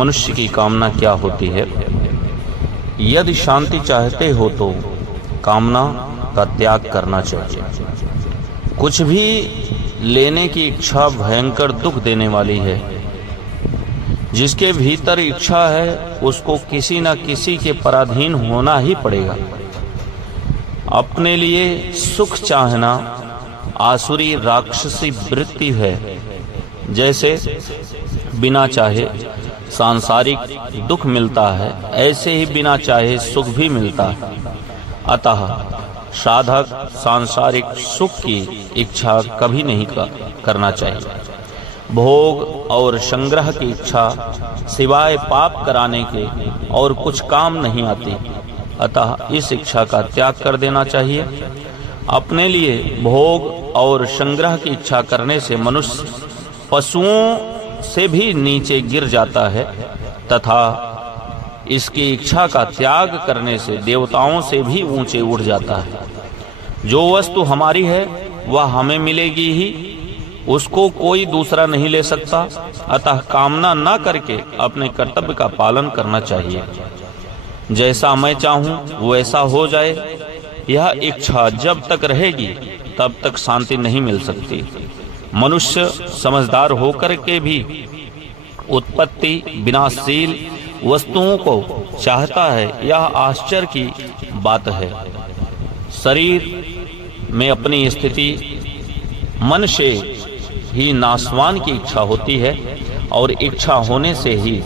मनुष्य की कामना क्या होती है। यदि शांति चाहते हो तो कामना का त्याग करना चाहिए। कुछ भी लेने की इच्छा भयंकर दुख देने वाली है। जिसके भीतर इच्छा है उसको किसी न किसी के पराधीन होना ही पड़ेगा। अपने लिए सुख चाहना आसुरी राक्षसी वृत्ति है। जैसे बिना चाहे सांसारिक दुख मिलता है, ऐसे ही बिना चाहे सुख भी मिलता है। अतः साधक सांसारिक सुख की इच्छा कभी नहीं करना चाहिए। भोग और संग्रह की इच्छा सिवाय पाप कराने के और कुछ काम नहीं आती। अतः इस इच्छा का त्याग कर देना चाहिए। अपने लिए भोग और संग्रह की इच्छा करने से मनुष्य पशुओं से भी नीचे गिर जाता है तथा इसकी इच्छा का त्याग करने से देवताओं से भी ऊंचे उड़ जाता है। जो वस्तु हमारी है वह हमें मिलेगी ही, उसको कोई दूसरा नहीं ले सकता। अतः कामना न करके अपने कर्तव्य का पालन करना चाहिए। जैसा मैं चाहूं वैसा हो जाए, यह इच्छा जब तक रहेगी तब तक शांति नहीं मिल सकती। मनुष्य समझदार होकर के भी उत्पत्ति विनाशशील वस्तुओं को चाहता है, यह आश्चर्य की बात है। शरीर में अपनी स्थिति मन से ही नाशवान की इच्छा होती है और इच्छा होने से ही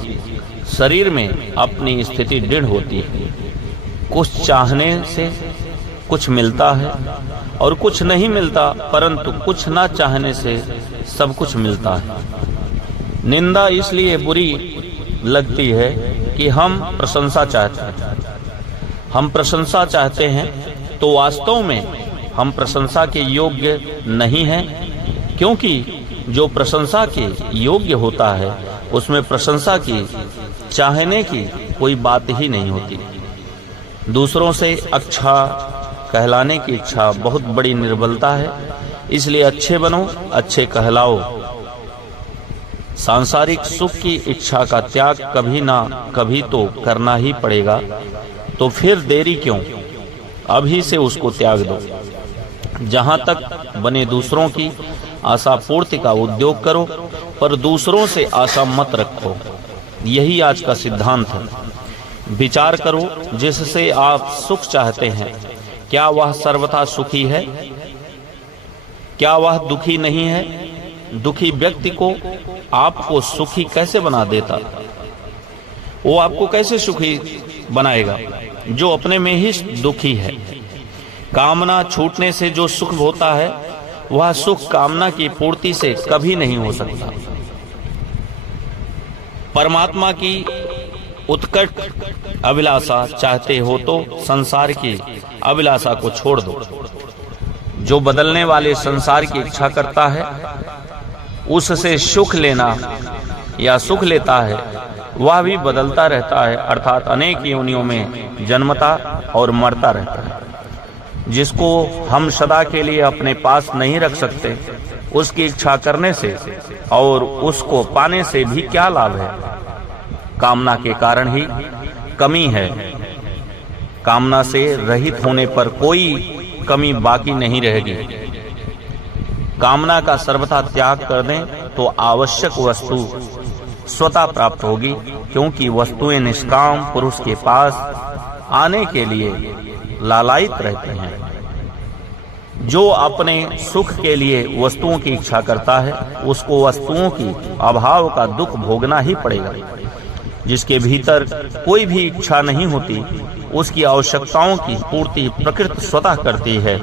शरीर में अपनी स्थिति दृढ़ होती है। कुछ चाहने से कुछ मिलता है और कुछ नहीं मिलता, परंतु कुछ ना चाहने से सब कुछ मिलता है। निंदा इसलिए बुरी लगती है कि हम प्रशंसा चाहते हैं। हम प्रशंसा चाहते हैं तो वास्तव में हम प्रशंसा के योग्य नहीं हैं, क्योंकि जो प्रशंसा के योग्य होता है उसमें प्रशंसा की चाहने की कोई बात ही नहीं होती। दूसरों से अच्छा कहलाने की इच्छा बहुत बड़ी निर्बलता है, इसलिए अच्छे बनो, अच्छे कहलाओ। सांसारिक सुख की इच्छा का त्याग कभी ना कभी तो करना ही पड़ेगा, तो फिर देरी क्यों, अभी से उसको त्याग दो। जहां तक बने दूसरों की आशा पूर्ति का उद्योग करो, पर दूसरों से आशा मत रखो। यही आज का सिद्धांत है। विचार करो, जिससे आप सुख चाहते हैं क्या वह सर्वथा सुखी है? क्या वह दुखी नहीं है? दुखी व्यक्ति को आपको सुखी कैसे बना देता? वो आपको कैसे सुखी बनाएगा जो अपने में ही दुखी है? कामना छूटने से जो सुख होता है वह सुख कामना की पूर्ति से कभी नहीं हो सकता। परमात्मा की उत्कट अभिलाषा चाहते हो तो संसार की अभिलाषा को छोड़ दो। जो बदलने वाले संसार की इच्छा करता है उससे सुख लेना या सुख लेता है, वह भी बदलता रहता है, अर्थात अनेक योनियों में जन्मता और मरता रहता है। जिसको हम सदा के लिए अपने पास नहीं रख सकते, उसकी इच्छा करने से और उसको पाने से भी क्या लाभ है? कामना के कारण ही कमी है। कामना से रहित होने पर कोई कमी बाकी नहीं रहेगी। कामना का सर्वथा त्याग कर दें तो आवश्यक वस्तु स्वतः प्राप्त होगी, क्योंकि वस्तुएं निष्काम पुरुष के पास आने के लिए लालायित रहते हैं। जो अपने सुख के लिए वस्तुओं की इच्छा करता है उसको वस्तुओं की अभाव का दुख भोगना ही पड़ेगा। जिसके भीतर कोई भी इच्छा नहीं होती, उसकी आवश्यकताओं की पूर्ति प्रकृति स्वतः करती है।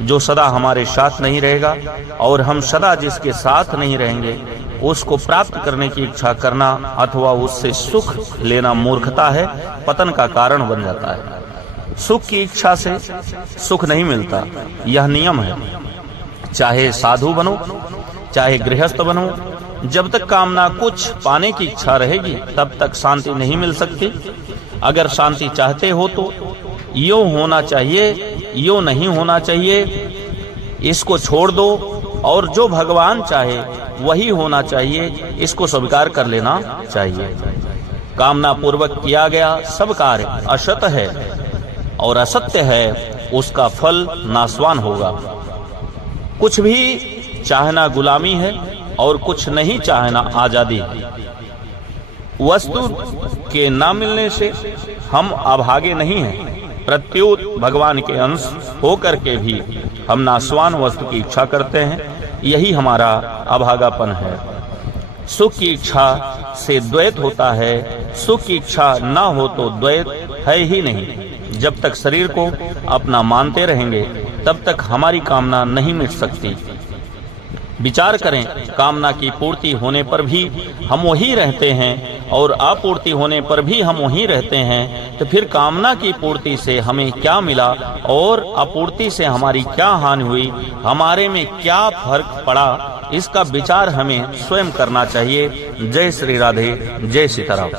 जो सदा हमारे साथ नहीं रहेगा और हम सदा जिसके साथ नहीं रहेंगे, उसको प्राप्त करने की इच्छा करना अथवा उससे सुख लेना मूर्खता है, पतन का कारण बन जाता है। सुख की इच्छा से सुख नहीं मिलता, यह नियम है। चाहे साधु बनो, चाहे गृहस्थ बनो, जब तक कामना कुछ पाने की इच्छा रहेगी तब तक शांति नहीं मिल सकती। अगर शांति चाहते हो तो यो होना चाहिए, यो नहीं होना चाहिए, इसको छोड़ दो, और जो भगवान चाहे वही होना चाहिए, इसको स्वीकार कर लेना चाहिए। कामना पूर्वक किया गया सब कार्य असत है और असत्य है, उसका फल नाशवान होगा। कुछ भी चाहना गुलामी है और कुछ नहीं चाहना आजादी है। वस्तु के ना मिलने से हम अभागे नहीं हैं, प्रत्युत भगवान के अंश होकर के भी हम नाशवान वस्तु की इच्छा करते हैं। यही हमारा अभागापन है। सुख की इच्छा से द्वैत होता है, सुख की इच्छा ना हो तो द्वैत है ही नहीं। जब तक शरीर को अपना मानते रहेंगे तब तक हमारी कामना नहीं मिट सकती। विचार करें, कामना की पूर्ति होने पर भी हम वही रहते हैं और अपूर्ति होने पर भी हम वही रहते हैं, तो फिर कामना की पूर्ति से हमें क्या मिला और अपूर्ति से हमारी क्या हानि हुई, हमारे में क्या फर्क पड़ा, इसका विचार हमें स्वयं करना चाहिए। जय श्री राधे, जय सीताराम।